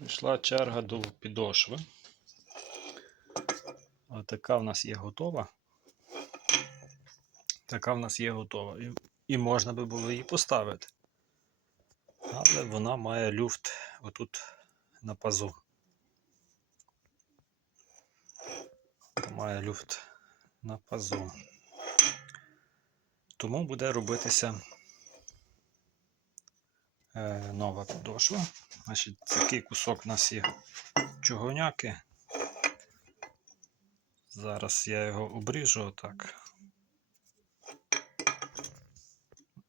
Прийшла черга до підошви. А така в нас є готова. Така в нас є готова. І, і можна би було її поставити. Але вона має люфт отут на пазу. Має люфт на пазу. Тому буде робитися нова підошва. Значить, такий кусок у нас є чугуняки. Зараз я його обріжу отак.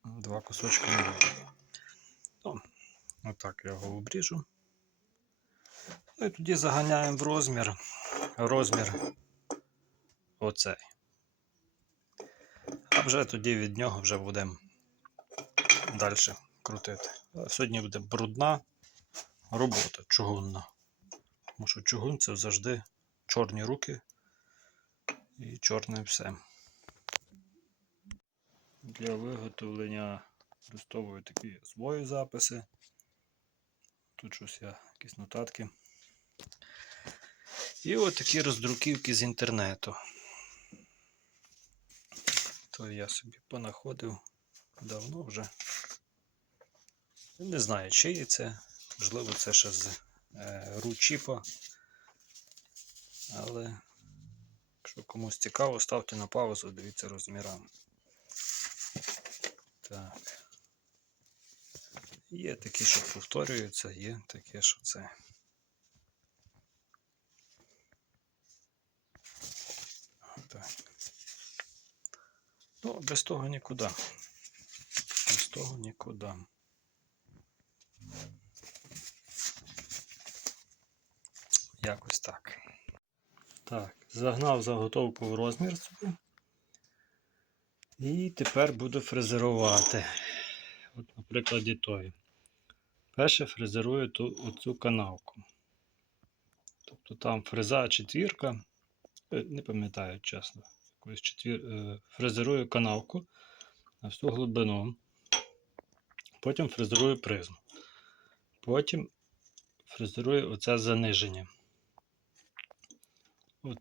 Два кусочки. Ну, отак я його обріжу. Ну і тоді заганяємо в розмір. Розмір оцей. А вже тоді від нього вже будемо далі крутити. Сьогодні буде брудна робота чугунна. Тому що чугун це завжди чорні руки і чорне все. Для виготовлення використовую такі свої записи. Тут щось я, якісь нотатки. І от такі роздруківки з інтернету. То я собі понаходив давно вже. Не знаю, чиї це. Можливо, це ще з е, ручіпа. Але якщо комусь цікаво, ставте на паузу, дивіться розмірами. Так. Є такі, що повторюються, є таке, що це. Так. Ну, без того нікуди. Без того нікуди. Якось так. Так, загнав заготовку в розмір. І тепер буду фрезерувати. От, на прикладі тої. Перше фрезерую ту, оцю канавку. Тобто там фреза четвірка. е, Не пам'ятаю чесно. Якусь четвір... е, Фрезерую канавку на всю глибину. Потім фрезерую призму. Потім фрезерую оце заниження. От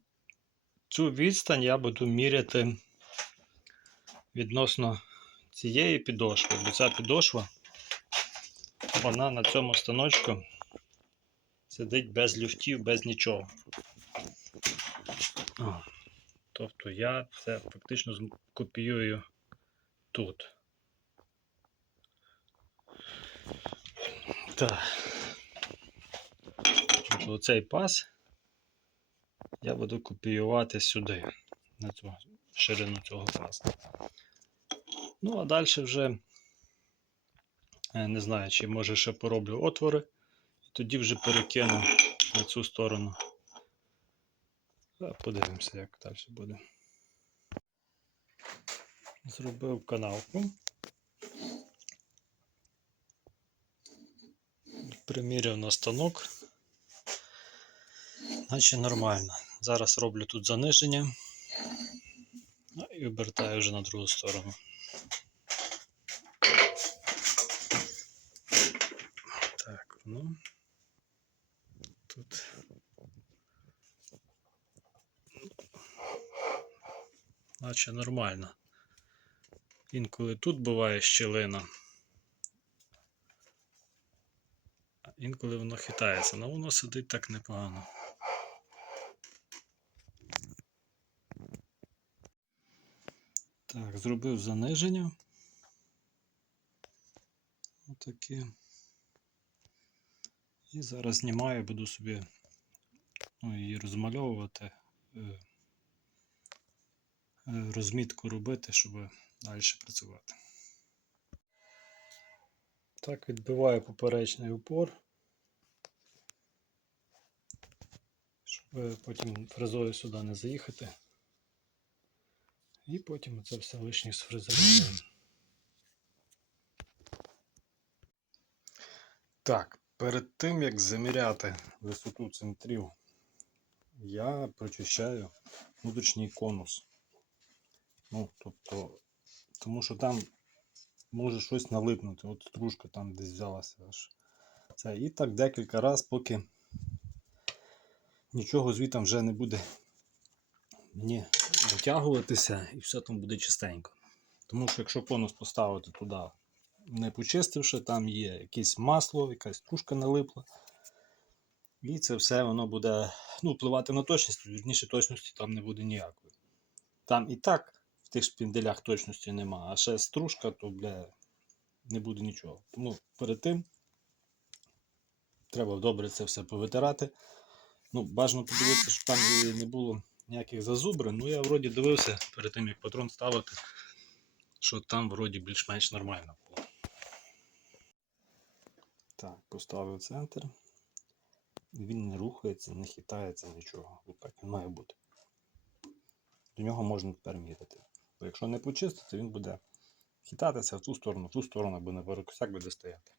цю відстань я буду міряти відносно цієї підошви, бо ця підошва, вона на цьому станочку сидить без люфтів, без нічого. Тобто я це фактично копіюю тут. Так. Оцей пас я буду копіювати сюди, на цю ширину цього паса. Ну, а далі вже е, не знаю, чи може ще пороблю отвори, і тоді вже перекину на цю сторону. Подивимося, як далі буде. Зробив канавку. Приміряв на станок. Наче нормально. Зараз роблю тут заниження. Ну, і обертаю вже на другу сторону. Так, ну. Тут. Наче нормально. Інколи тут буває щілина. А інколи воно хитається, але воно сидить так непогано. Так, зробив заниження. Отаке. І зараз знімаю, буду собі ну, її розмальовувати, е, е, розмітку робити, щоб далі працювати. Так, відбиваю поперечний упор, щоб потім фрезою сюди не заїхати. І потім це все лишнє сфрезеруємо. Так, перед тим як заміряти висоту центрів, я прочищаю внутрішній конус. Ну, тобто, тому що там може щось налипнути. От стружка там десь взялася аж Це і так декілька разів, поки нічого звітом вже не буде мені витягуватися і все там буде чистенько. Тому що якщо конус поставити туди, не почистивши, там є якесь масло, якась стружка налипла. І це все воно буде ну, впливати на точність, вірніше точності там не буде ніякої. Там і так в тих шпінделях точності нема, а ще стружка, то бля, не буде нічого. Тому перед тим треба добре це все повитирати. Ну, бажано подивитися, щоб там і не було ніяких зазубрин. Ну, я вроді дивився перед тим, як патрон ставити, що там вроді більш-менш нормально було. Так, поставив центр. Він не рухається, не хитається нічого. Так він має бути. До нього можна тепер міряти. Бо якщо не почистити, він буде хитатися в ту сторону, в ту сторону, або на як буде стояти.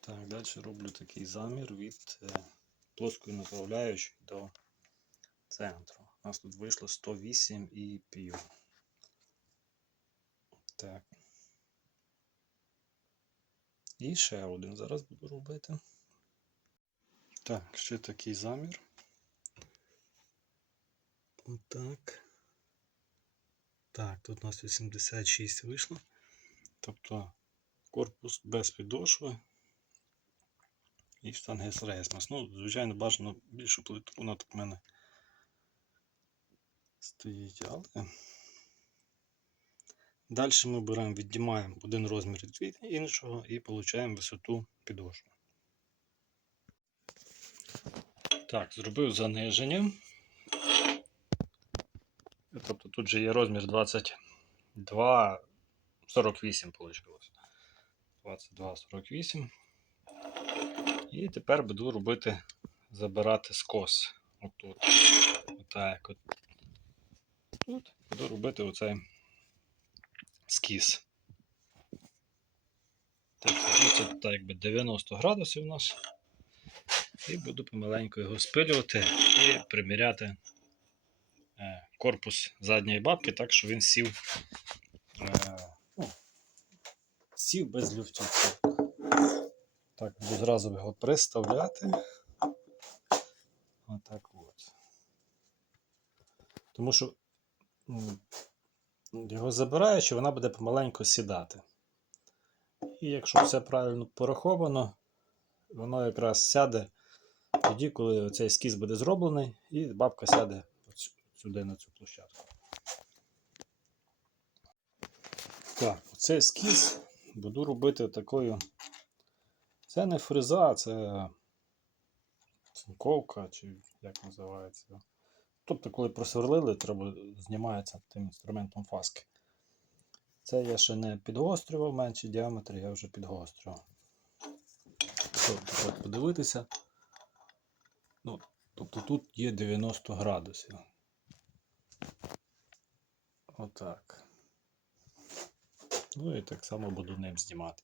Так, далі роблю такий замір від е, плоскої направляючої до центру. У нас тут вийшло 108 і пів. Так. І ще один зараз буду робити. Так, ще такий замір. Отак. Так, тут у нас 86 вийшло. Тобто корпус без підошви і штанги з рейсмас. Ну, звичайно, бажано більшу плиту, вона так в мене стоїть, але. Далі ми беремо, віднімаємо один розмір від іншого і отримуємо висоту підошви. Так, зробив заниження. Тобто тут же є розмір 22, 48 вийшло. 22, 48. І тепер буду робити, забирати скос. Отут. Отак от. Тут буду робити оцей скіс. Так, це так якби 90 градусів у нас. І буду помаленьку його спилювати і приміряти е, корпус задньої бабки, так, що він сів, е, ну, сів без люфтів. Так, буду зразу його приставляти. Отак от. Тому що його забираючи, вона буде помаленьку сідати. І якщо все правильно пораховано, воно якраз сяде тоді, коли цей ескіз буде зроблений, і бабка сяде сюди на цю площадку. Так, цей ескіз буду робити такою. Це не фреза, це цинковка, чи як називається. Тобто, коли просверлили, треба знімається тим інструментом фаски. Це я ще не підгострював менші діаметри, я вже підгострював. Тобто, подивитися. Ну, тобто тут є 90 градусів. Отак. Ну і так само буду ним знімати.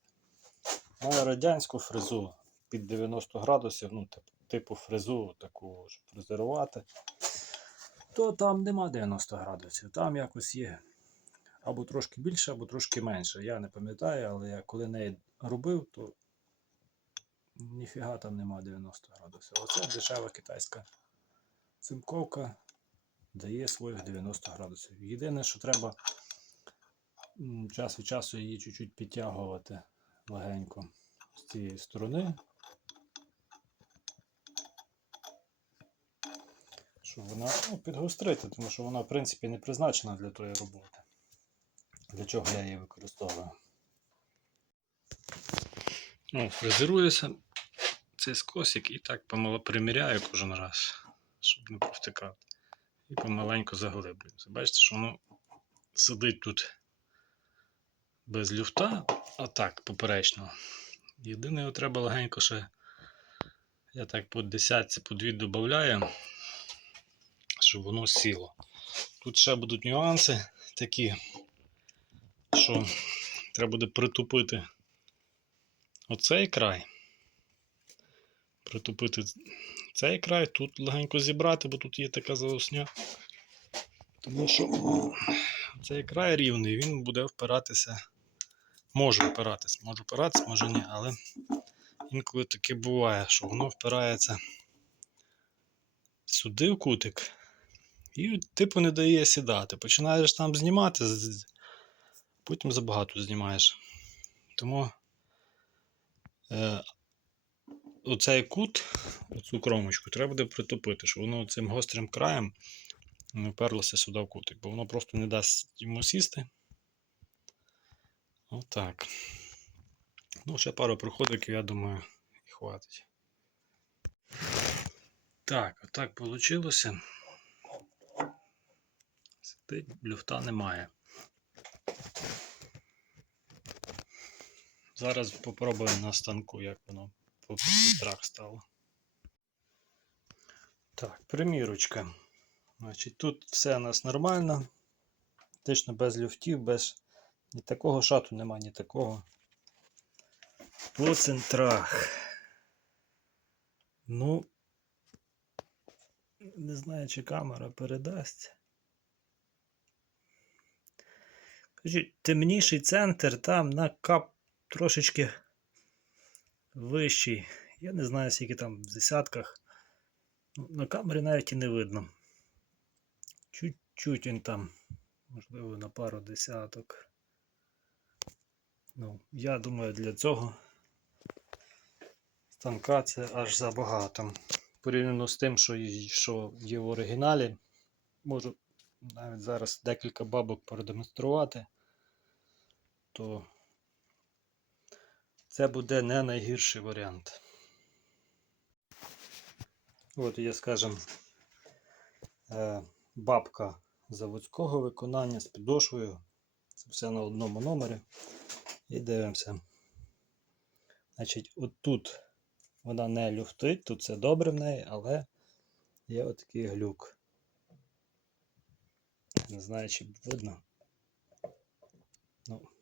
Маю радянську фрезу під 90 градусів, ну, типу фрезу таку, щоб фрезерувати. То там нема 90 градусів, там якось є. Або трошки більше, або трошки менше. Я не пам'ятаю, але я коли неї робив, то ніфіга там нема 90 градусів. Оце дешева китайська цинковка дає своїх 90 градусів. Єдине, що треба час від часу її чуть-чуть підтягувати легенько з цієї сторони. Щоб вона ну, підгострити, тому що вона, в принципі, не призначена для тої роботи. Для чого я її використовую. Ну, фрезерується цей скосик і так помало приміряю кожен раз, щоб не провтикати. І помаленьку заглиблююся. Бачите, що воно сидить тут без люфта, а так, поперечно. Єдине, його треба легенько ще. Я так по десятці, по дві додаю, щоб воно сіло. Тут ще будуть нюанси такі, що треба буде притупити оцей край. Притупити цей край, тут легенько зібрати, бо тут є така заосня. Тому що цей край рівний, він буде впиратися. Може впиратися, може впиратися, може ні, але інколи таке буває, що воно впирається сюди в кутик, і типу не дає сідати. Починаєш там знімати, потім забагато знімаєш. Тому е, оцей кут, оцю кромочку, треба буде притопити, щоб воно цим гострим краєм не вперлося сюди в кутик, бо воно просто не дасть йому сісти. Отак. Ну, ще пару проходиків, я думаю, і хватить. Так, отак вийшло. Люфта немає. Зараз попробуємо на станку, як воно по трах стало. Так, примірочка. Значить, тут все у нас нормально. Фактично без люфтів, без ні такого шату нема, ні такого. По центрах. Ну, не знаю, чи камера передасть. Темніший центр, там на кап трошечки вищий. Я не знаю, скільки там в десятках. Ну, На камері навіть і не видно. Чуть-чуть він там, можливо, на пару десяток. Ну, я думаю, для цього станка це аж забагато. Порівняно з тим, що є в оригіналі, можу навіть зараз декілька бабок продемонструвати, то це буде не найгірший варіант. От є, скажімо, е, бабка заводського виконання з підошвою. Це все на одному номері. І дивимося. Значить, отут вона не люфтить, тут все добре в неї, але є отакий глюк. Не знаю, чи видно. Ну.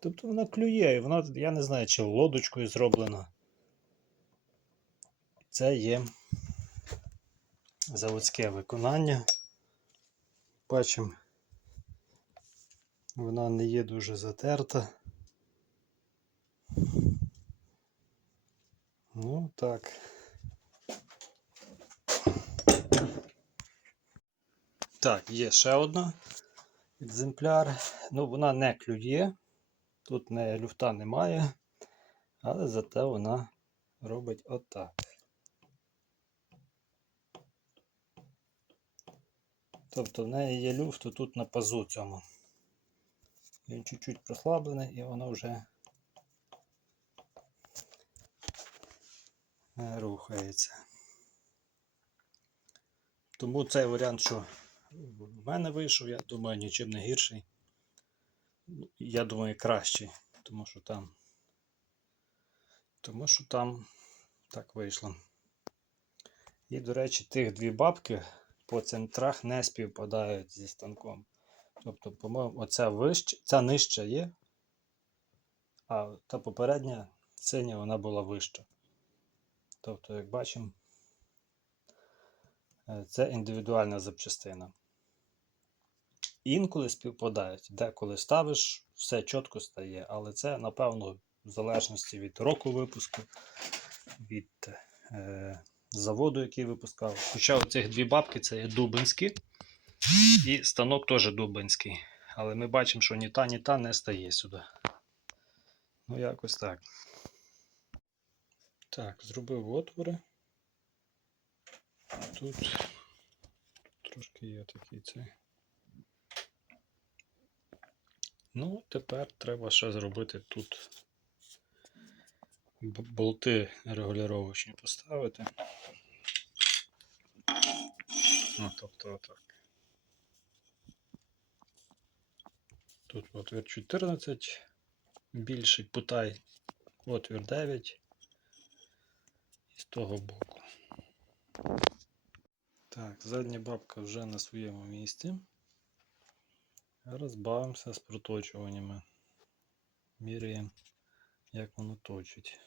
Тобто вона клює, і вона, я не знаю, чи лодочкою зроблена. Це є заводське виконання. Бачимо, вона не є дуже затерта. Ну так. Так, є ще одна екземпляр. Ну, вона не клює. Тут не люфта немає, але зате вона робить отак. Тобто в неї є люфт тут на пазу цьому. Він чуть-чуть прослаблений і воно вже рухається. Тому цей варіант, що в мене вийшов, я думаю, нічим не гірший. Я думаю, кращий, тому що там. Тому що там так вийшло. І, до речі, тих дві бабки по центрах не співпадають зі станком. Тобто, по-моєму, оця вища, ця нижча є, а та попередня синя вона була вища. Тобто, як бачимо, е, це індивідуальна запчастина. Інколи співпадають, деколи ставиш, все чітко стає, але це, напевно, в залежності від року випуску, від е, заводу, який випускав. Хоча оцих дві бабки це є дубинські, і станок теж дубинський. Але ми бачимо, що ні та, ні та не стає сюди. Ну, якось так. Так, зробив отвори. Тут трошки є такий цей. Ну, тепер треба ще зробити тут болти регулювачні поставити. Ну, тобто отак. Тут отвір 14, більший путай, отвір 9 і з того боку. Так, задня бабка вже на своєму місці. Розбавимося з проточуваннями. Міряємо, як воно точить.